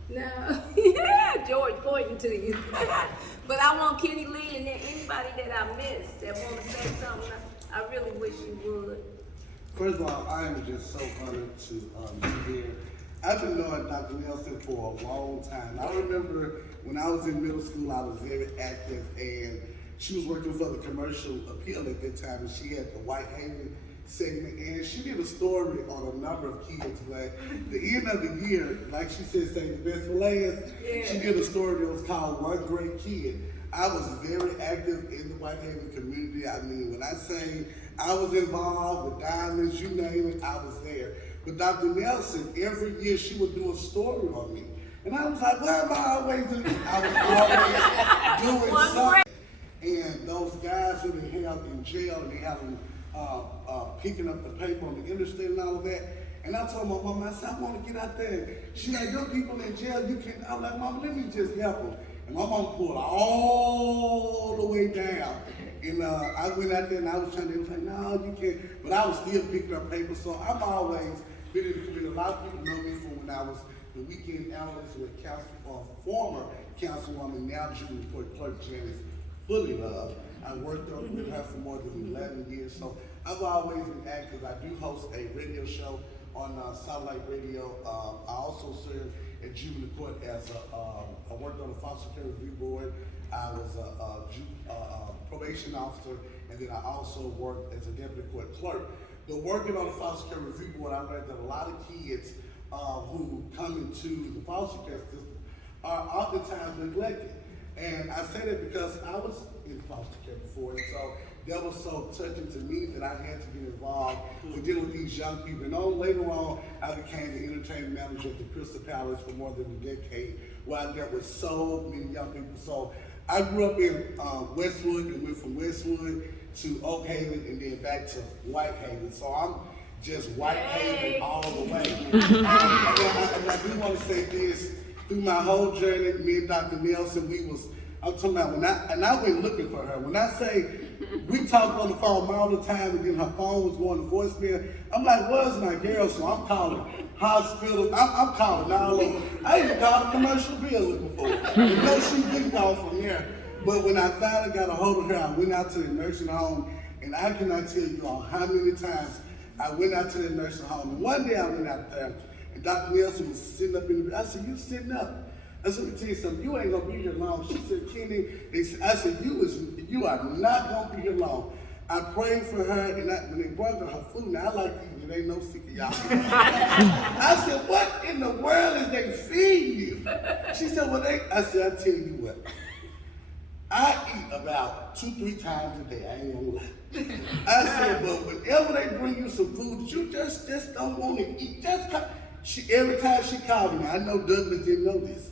No. Yeah, George pointing to you. But I want Kenny Lee and then anybody that I missed that wanna say something, I really wish you would. First of all, I am just so honored to be here. I've been knowing Dr. Nelson for a long time. I remember when I was in middle school, I was very active, and she was working for the Commercial Appeal at that time, and she had the Whitehaven segment, and she did a story on a number of kids, but the end of the year, like she said, say the best for last, she did a story that was called One Great Kid. I was very active in the Whitehaven community. I mean, when I say I was involved with Diamonds, you name it, I was there. But Dr. Nelson, every year she would do a story on me. And I was like, why am I always doing this? I was always doing something. And those guys who they held in jail, and they had them picking up the paper on the interstate and all of that. And I told my mom, I said, I want to get out there. She like, them people in jail, you can't. I'm like, Mom, let me just help them. And my mom pulled all the way down. And I went out there and I was trying to, they was like, no, you can't. But I was still picking up paper. So I've always been in the community. A lot of people know me from when I was the weekend analyst with former councilwoman, now juvenile court clerk Janice Fully Love. I worked with her for more than 11 years. So I've always been active. I do host a radio show on Satellite Radio. I also serve at juvenile court as I worked on the foster care review board. I was a probation officer, and then I also worked as a deputy court clerk. But working on the foster care review board, I learned that a lot of kids who come into the foster care system are oftentimes neglected. And I say that because I was in foster care before, and so that was so touching to me that I had to get involved with dealing with these young people. And later on, I became the entertainment manager at the Crystal Palace for more than a decade, where I dealt with so many young people. So I grew up in Westwood and went from Westwood to Oak Haven and then back to Whitehaven. So I'm just Whitehaven all the way. And I do want to say this, through my whole journey, me and Dr. Nelson, I'm talking about and I went looking for her. When I say we talked on the phone all the time, and then her phone was going to voicemail, I'm like, where's my girl? So I'm calling hospitals, I'm calling all over. I even called a commercial bill looking for her. You know, she didn't call from there. But when I finally got a hold of her, I went out to the nursing home, and I cannot tell you all how many times I went out to the nursing home. And one day I went out there, and Dr. Nelson was sitting up in the bed. I said, you sitting up? I said, let me tell you something, you ain't gonna be here long. She said, Kenny, I said, you are not gonna be here long. I prayed for her, and when they brought her food, now I like eating, it ain't no secret, y'all. I said, what in the world is they feeding you? She said, I said, I tell you what, I eat about 2-3 times a day, I ain't gonna lie. I said, but whenever they bring you some food that you just don't want to eat, every time she called me, I know Douglas didn't know this.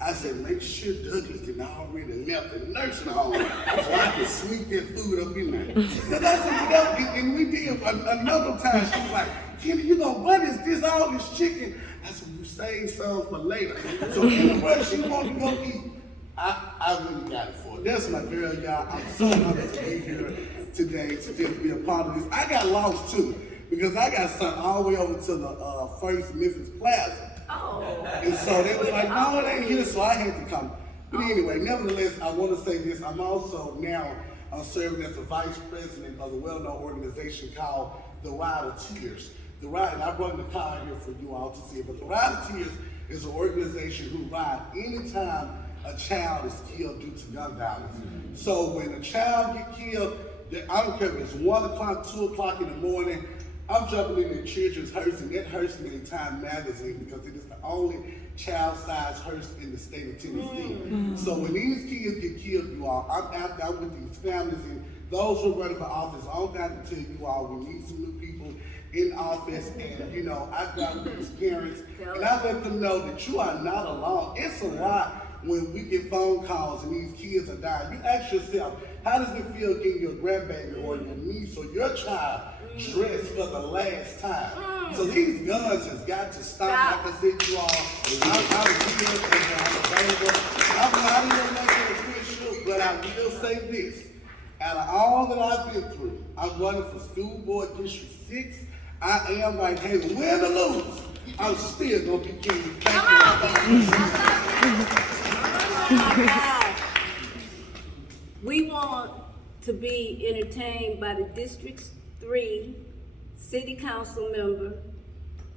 I said, make sure Douglas didn't already left the nursing home so I could sneak that food up in there. And I said, and we did another time. She was like, Kenny, what is this, all this chicken? I said, you save some for later. So anywhere she wanted to go eat, I really got it for her. That's my girl, y'all. I'm so honored to be here today to just be a part of this. I got lost too, because I got sent all the way over to the First Memphis Plaza. Oh. And so they was like, no, it ain't here, so I had to come. But anyway, nevertheless, I want to say this. I'm also now serving as the vice president of the well-known organization called the Ride of Tears. The Ride, and I brought the card here for you all to see it, but the Ride of Tears is an organization who ride anytime a child is killed due to gun violence. So when a child gets killed, I don't care if it's 1 o'clock, 2 o'clock in the morning, I'm jumping in the children's hearse, and that hearse is in Time magazine because it is the only child-sized hearse in the state of Tennessee. So when these kids get killed, you all, I'm out there with these families and those who are running for office. I'm out to tell you all, we need some new people in office, and you know, I've got these parents, and I let them know that you are not alone. It's a lot when we get phone calls and these kids are dying. You ask yourself, how does it feel getting your grandbaby or your niece or your child dressed for the last time? So these guns has got to stop. Like I said, you all, I'm here and I'm available. I'm not even making it official, but I will say this. Out of all that I've been through, I'm running for school board district 6. I am White Haven. Win or lose, I'm still gonna be king. We want to be entertained by the District 3 City Council member.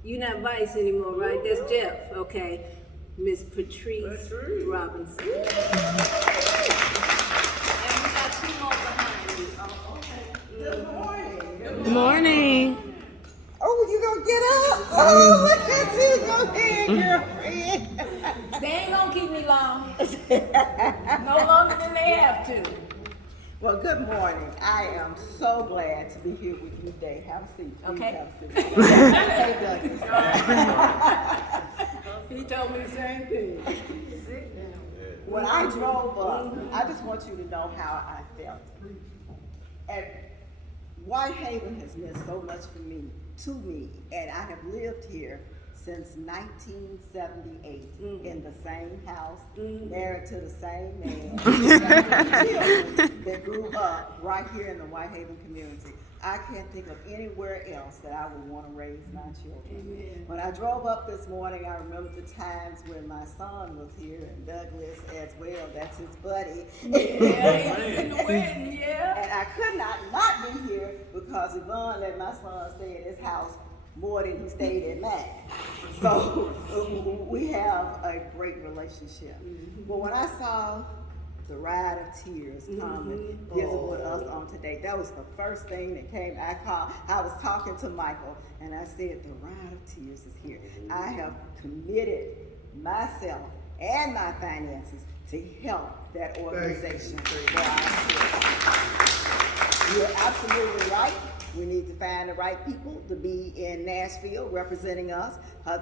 You're not vice anymore, right? That's Jeff, okay. Miss Patrice Robinson. And we got 2 more behind you. Oh, okay. Good morning. Good morning. Oh, you gonna get up? Oh, look at you, go ahead, girlfriend. They ain't gonna keep me long. No longer than they have to. Well, good morning. I am so glad to be here with you today. Have a seat. Please Okay. have a seat. Hey, Douglas. He told me the same thing. When I drove up, I just want you to know how I felt. And White Haven has meant so much to me, and I have lived here since 1978 in the same house, married to the same man, children that grew up right here in the White Haven community. I can't think of anywhere else that I would want to raise my children. When I drove up this morning, I remember the times when my son was here, and Douglas as well, that's his buddy. Yeah, he was in the wedding, yeah. And I could not be here because Yvonne let my son stay in his house more than he stayed in mine. So we have a great relationship. But when I saw the ride of tears come and visit with us on today, that was the first thing that came. I was talking to Michael and I said, the ride of tears is here. I have committed myself and my finances to help that organization. You're absolutely right. We need to find the right people to be in Nashville representing us.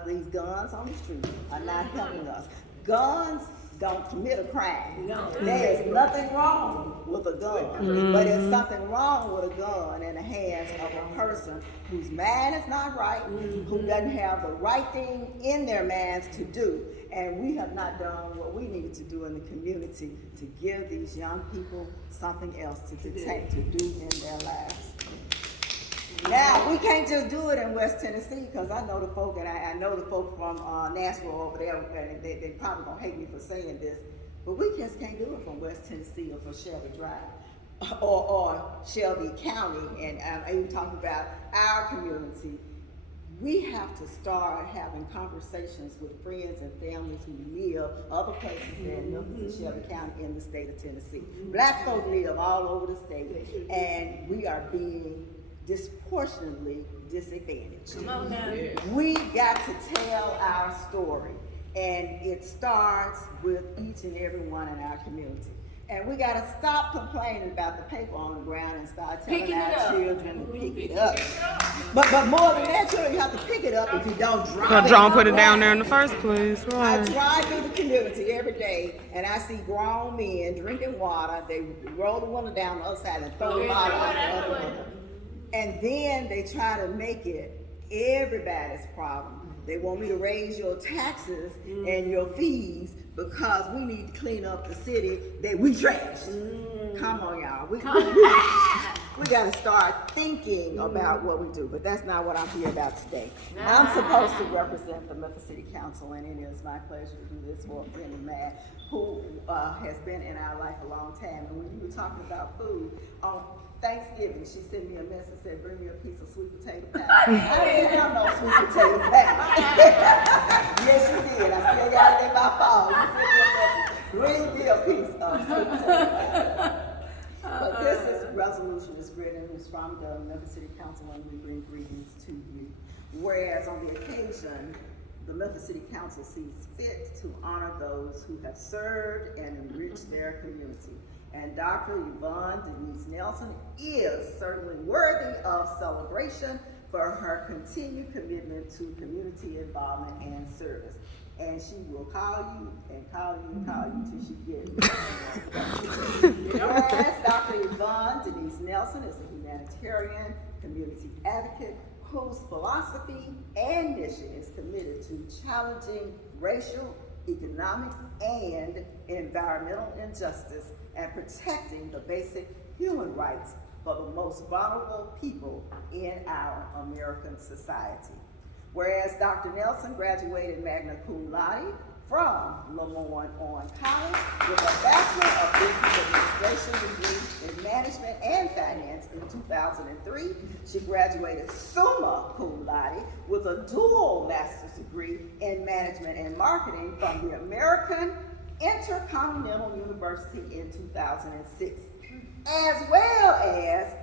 These guns on the street are not helping us. Guns don't commit a crime. No. There is nothing wrong with a gun, but there's something wrong with a gun in the hands of a person whose mind is not right, who doesn't have the right thing in their minds to do. And we have not done what we needed to do in the community to give these young people something else to do in their lives. Now, we can't just do it in West Tennessee, because I know the folk, and I know the folk from Nashville over there, and they probably gonna hate me for saying this, but we just can't do it from West Tennessee or from Shelby Drive or Shelby County. And I'm even talking about our community. We have to start having conversations with friends and families who live other places than Memphis and Shelby County in the state of Tennessee. Black folk live all over the state, and we are being disproportionately disadvantaged. We got to tell our story, and it starts with each and every one in our community. And we got to stop complaining about the paper on the ground and start telling our children to pick it up. But more than that, you have to pick it up if you don't drop it. Don't put it down there in the first place. Right. I drive through the community every day, and I see grown men drinking water. They roll the window down the other side and throw the bottle out the other window. And then they try to make it everybody's problem. They want me to raise your taxes and your fees because we need to clean up the city that we trash. Come on, y'all. We got to start thinking about what we do, but that's not what I'm here about today. I'm supposed to represent the Memphis City Council, and it is my pleasure to do this for a friend of mine who has been in our life a long time. And when you were talking about food, on Thanksgiving, she sent me a message and said, bring me a piece of sweet potato pie. I didn't have no sweet potato pie. Yes, you did. I still got it in my phone. You sent me a message, bring me a piece of sweet potato pie. But this resolution is written from the Memphis City Council, and we bring greetings to you. Whereas on the occasion, the Memphis City Council sees fit to honor those who have served and enriched their community. And Dr. Yvonne Nelson is certainly worthy of celebration for her continued commitment to community involvement and service. And she will call you and call you and call you till she gets it. Whereas Dr. Yvonne Nelson is a humanitarian community advocate whose philosophy and mission is committed to challenging racial, economic, and environmental injustice and protecting the basic human rights for the most vulnerable people in our American society. Whereas Dr. Nelson graduated magna cum laude from Lemoyne on College with a Bachelor of Business Administration degree in Management and Finance in 2003. She graduated summa cum laude with a dual master's degree in Management and Marketing from the American Intercontinental University in 2006, as well as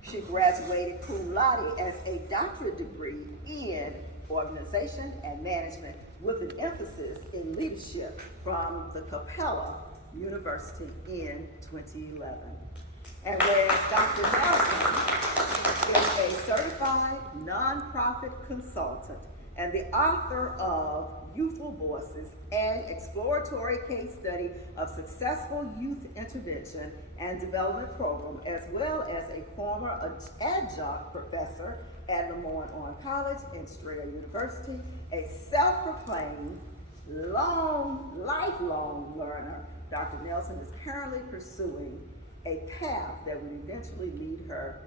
she graduated cum laude as a doctorate degree in Organization and Management with an emphasis in leadership from the Capella University in 2011. And whereas Dr. Nelson is a certified nonprofit consultant and the author of Youthful Voices, an exploratory case study of successful youth intervention and development program, as well as a former adjunct professor at Lemoyne on College and Strayer University, a self-proclaimed lifelong learner, Dr. Nelson is currently pursuing a path that will eventually lead her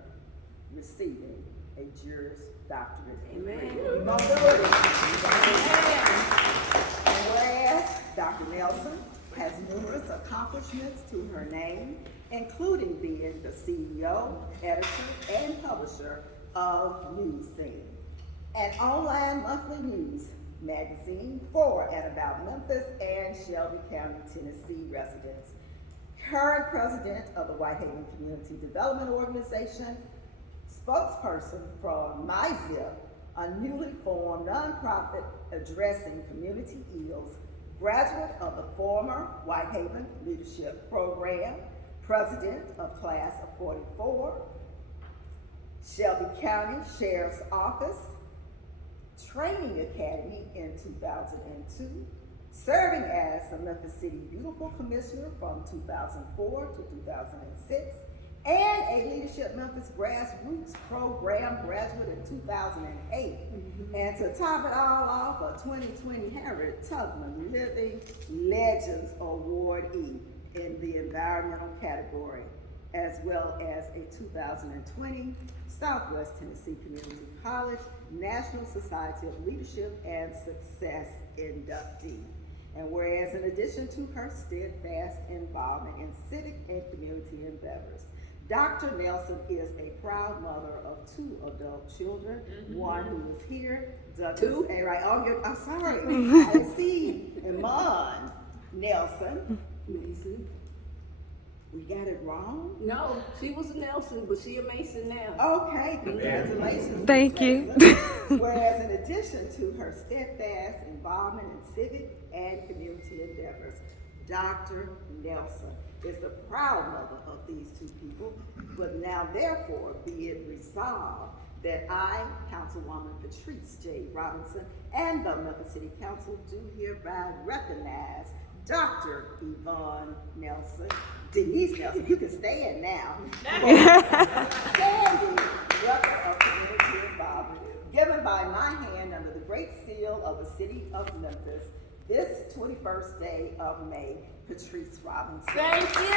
receiving a Juris Doctorate. Amen. You're gonna do it. And whereas Dr. Nelson has numerous accomplishments to her name, including being the CEO, editor, and publisher of News Scene, an online monthly news magazine for and about Memphis and Shelby County, Tennessee residents. Current president of the Whitehaven Community Development Organization, spokesperson for MyZip, a newly formed nonprofit addressing community ills, graduate of the former Whitehaven Leadership Program, president of Class of 44, Shelby County Sheriff's Office Training Academy in 2002, serving as the Memphis City Beautiful Commissioner from 2004 to 2006, and a Leadership Memphis Grassroots Program graduate in 2008. And to top it all off, a 2020 Harriet Tubman Living Legends Awardee in the environmental category, as well as a 2020 Southwest Tennessee Community College National Society of Leadership and Success inductee. And whereas in addition to her steadfast involvement in civic and community endeavors, Dr. Nelson is a proud mother of 2 adult children, one who is here, Douglas. 2? Right, I'm sorry, I see, Yvonne Nelson. We got it wrong? No, she was a Nelson, but she a Mason now. Okay, congratulations. Thank you. Whereas in addition to her steadfast involvement in civic and community endeavors, Dr. Nelson is the proud mother of these 2 people, but now therefore be it resolved that I, Councilwoman Patrice J. Robinson, and the Memphis City Council do hereby recognize Dr. Yvonne Nelson, Denise Nelson, you can stand now, standing Director of Community Involvement, given by my hand under the Great Seal of the City of Memphis, this 21st day of May, Patrice Robinson. Thank you. Yay.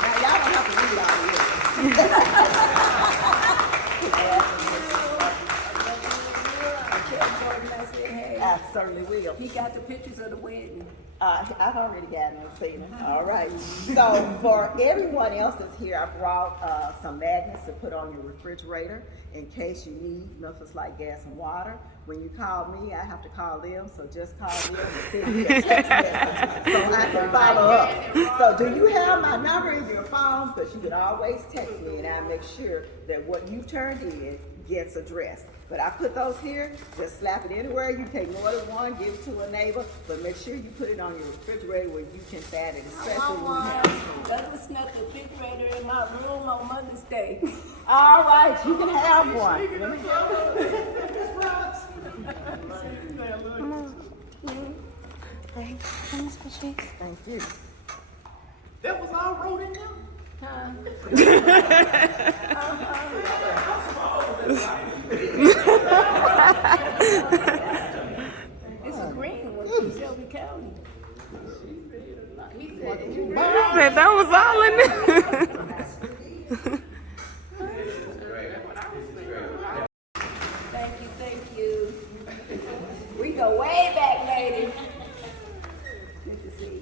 Now y'all don't have to read all this. I certainly will. He got the pictures of the wedding. I've already gotten them, seen them. All right. So for everyone else that's here, I brought some magnets to put on your refrigerator in case you need Memphis Light Gas and Water. When you call me, I have to call them, so just call them and send me a text message so I can follow up. So do you have my number in your phone? Because you can always text me and I'll make sure that what you turned in gets addressed. But I put those here, just slap it anywhere. You take more than one, give it to a neighbor, but make sure you put it on your refrigerator where you can fan it, especially when you have food. Let us snuff the refrigerator in my room on Mother's Day. All right, you can have one. Let me Come on. Thanks, Patrice. Thank you. That was all wrote in there? It's a green one from Shelby County. I said that was all in there. Thank you. We go way back, lady. Good to see you.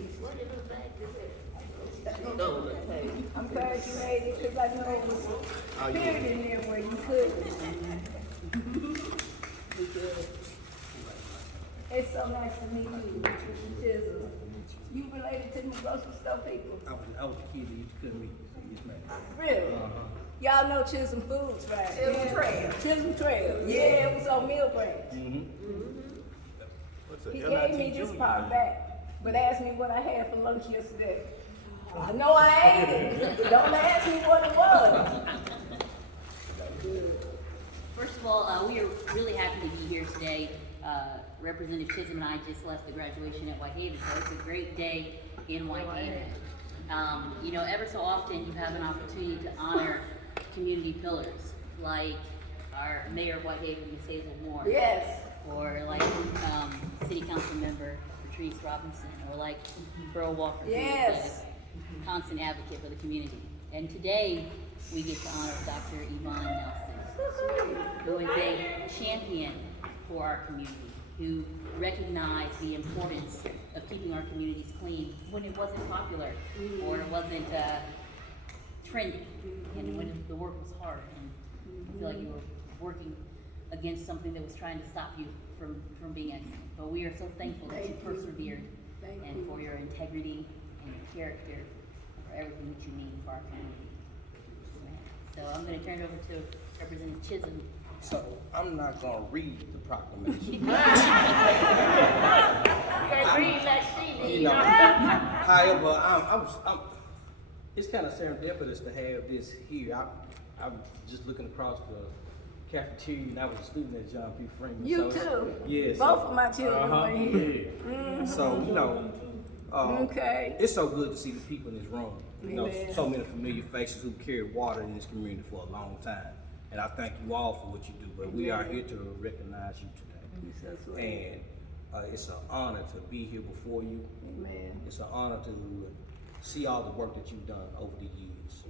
I'm glad you made it because I know it was a period in there where you couldn't. It's so nice to meet you, Mr. Chisholm. You related to the grocery store people? I was a kid that used to come meet. Yes, ma'am. Really? Y'all know Chisholm Foods, right? Chisholm Trail. Chisholm Trail. Yeah, it was on Mill Branch. He gave me this part back, but asked me what I had for lunch yesterday. I know I ate it. Don't ask me what it was. First of all, we are really happy to be here today. Representative Chisholm and I just left the graduation at Whitehaven, so it's a great day in Whitehaven. You know, ever so often you have an opportunity to honor community pillars, like our mayor of Whitehaven, Ms. Hazel Moore. Yes. Or like city council member Patrice Robinson, or like Burl Walker. Yes. Who is a constant advocate for the community. And today we get to honor Dr. Yvonne Nelson, who is a champion for our community, who recognized the importance of keeping our communities clean when it wasn't popular or it wasn't trendy, and when the work was hard, and you feel like you were working against something that was trying to stop you from being excellent. But we are so thankful that you persevered, and for your integrity and your character, for everything that you need for our community. So I'm going to turn it over to Representative Chisholm. So I'm not gonna read the proclamation. However, I'm it's kind of serendipitous to have this here. I'm just looking across the cafeteria, and I was a student at John P. Freeman. You so too. Yes. Both of my children were here. Yeah. So, you know, Okay. It's so good to see the people in this room. You know, Amen. so many familiar faces who carried water in this community for a long time. And I thank you all for what you do, but we are here to recognize you today. And it's an honor to be here before you. Amen. It's an honor to see all the work that you've done over the years.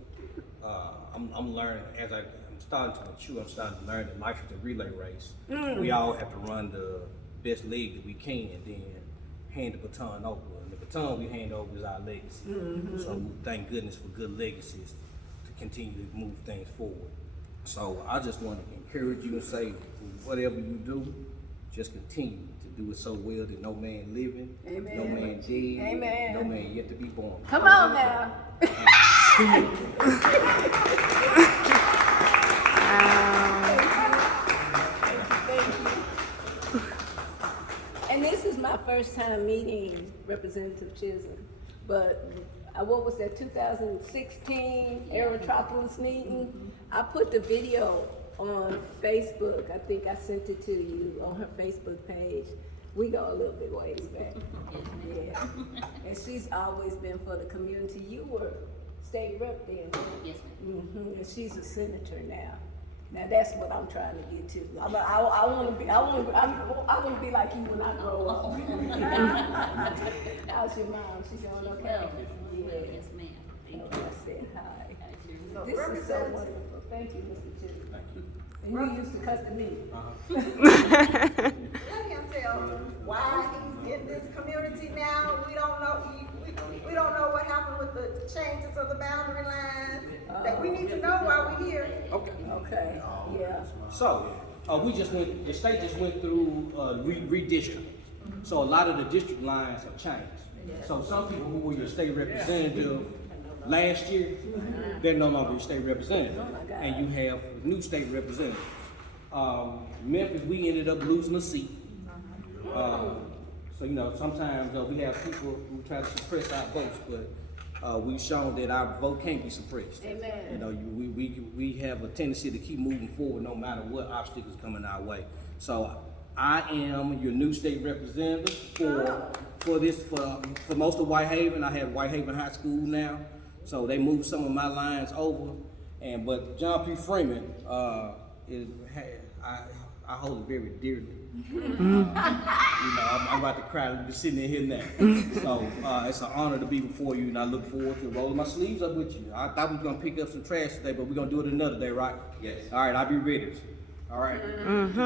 I'm learning, as I'm starting to mature, I'm starting to learn that life is a relay race. We all have to run the best leg that we can, and then hand the baton over. And the baton we hand over is our legacy. So thank goodness for good legacies to continue to move things forward. So I just want to encourage you and say, whatever you do, just continue to do it so well that no man living, Amen. no man dead, Amen. no man yet to be born. Come on now. And this is my first time meeting Representative Chisholm, but what was that, 2016 Aerotropolis meeting? I put the video on Facebook. I think I sent it to you on her Facebook page. We go a little bit ways back. Yeah. And she's always been for the community. You were state rep then. Yes, ma'am. And she's a senator now. Now that's what I'm trying to get to. I want to be like you when I grow up. How's your mom? She's doing okay? Yes, ma'am. Thank you. I said hi. So This is so wonderful. Thank you, Mr. Chisholm. Thank you. And you used to cuss to me. Let him tell why he's in this community now. We don't know. We don't know what happened with the changes of the boundary lines. That we need to know while we're here. Okay. Okay. Yeah. So, the state just went through redistricting. So a lot of the district lines have changed. So some people who were your state representative last year, they're no longer your state representative. And you have new state representatives. Memphis, we ended up losing a seat. So, you know, sometimes we have people who try to suppress our votes, but we've shown that our vote can't be suppressed. Amen. You know, we have a tendency to keep moving forward no matter what obstacles coming our way. So I am your new state representative for most of Whitehaven. I have Whitehaven High School now, so they moved some of my lines over. But John P. Freeman, I hold it very dearly. You know, I'm about to cry. I'm just sitting in here now. So it's an honor to be before you, and I look forward to rolling my sleeves up with you. I thought we were gonna pick up some trash today, but we're gonna do it another day, right? Yes. All right, I'll be ready. All right. Thank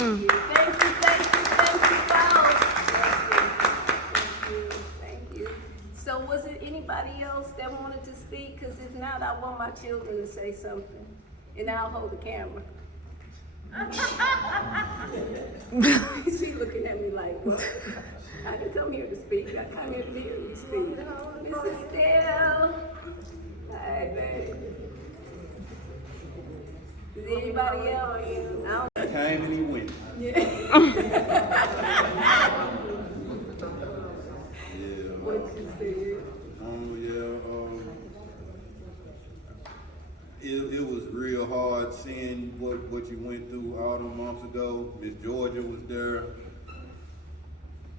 you, thank you. So was it anybody else that wanted to speak? Because if not, I want my children to say something, and I'll hold the camera. She looking at me like, what? I didn't come here to speak. I come here to hear you speak. Mrs. Stell. Hi, baby. Is anybody else? I came and he went. Yeah. What you said? It was real hard seeing what you went through all them months ago. Miss Georgia was there.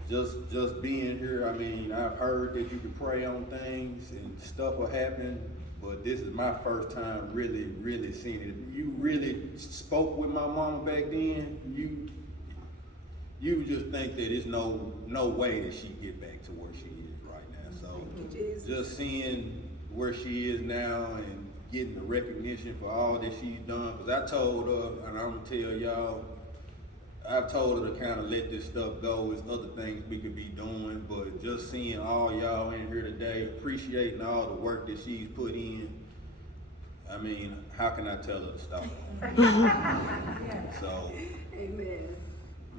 Just being here, I mean, I've heard that you can pray on things and stuff will happen, but this is my first time really seeing it. You really spoke with my mama back then. You just think that it's no way that she get back to where she is right now. So just seeing where she is now and getting the recognition for all that she's done. Because I told her, and I'm gonna tell y'all, I've told her to kind of let this stuff go. There's other things we could be doing, but just seeing all y'all in here today, appreciating all the work that she's put in, I mean, how can I tell her to stop? So, Amen.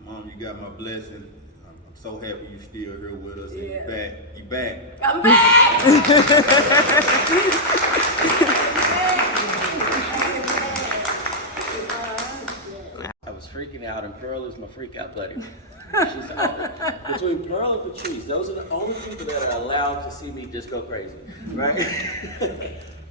Mom, you got my blessing. I'm so happy you still here with us. Yeah. And you back. I'm back! I was freaking out, and Pearl is my freak out buddy. She's between Pearl and Patrice, those are the only people that are allowed to see me just go crazy, right?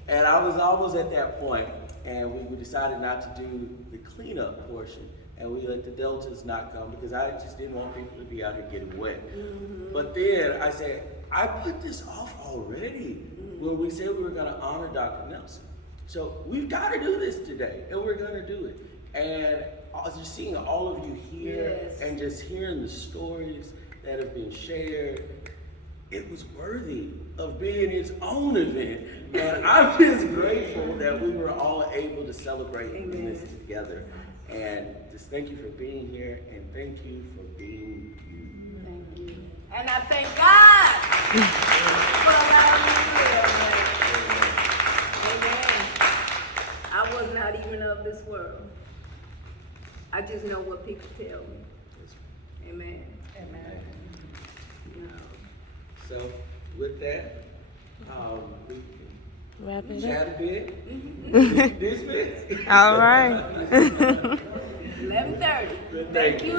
And I was almost at that point, and we decided not to do the cleanup portion, and we let the deltas not come because I just didn't want people to be out here getting wet. But then I said, I put this off already when we said we were going to honor Dr. Nelson. So we've got to do this today, and we're going to do it. And just seeing all of you here and just hearing the stories that have been shared, it was worthy of being its own event. And I'm just grateful that we were all able to celebrate this together. And just thank you for being here, and thank you for being you. Thank you. And I thank God for allowing me to live. Amen. I was not even of this world. I just know what people tell me. Amen. Amen. So with that, we Wrap it chat up. a bit. Dismiss. All right. 11:30. Thank you.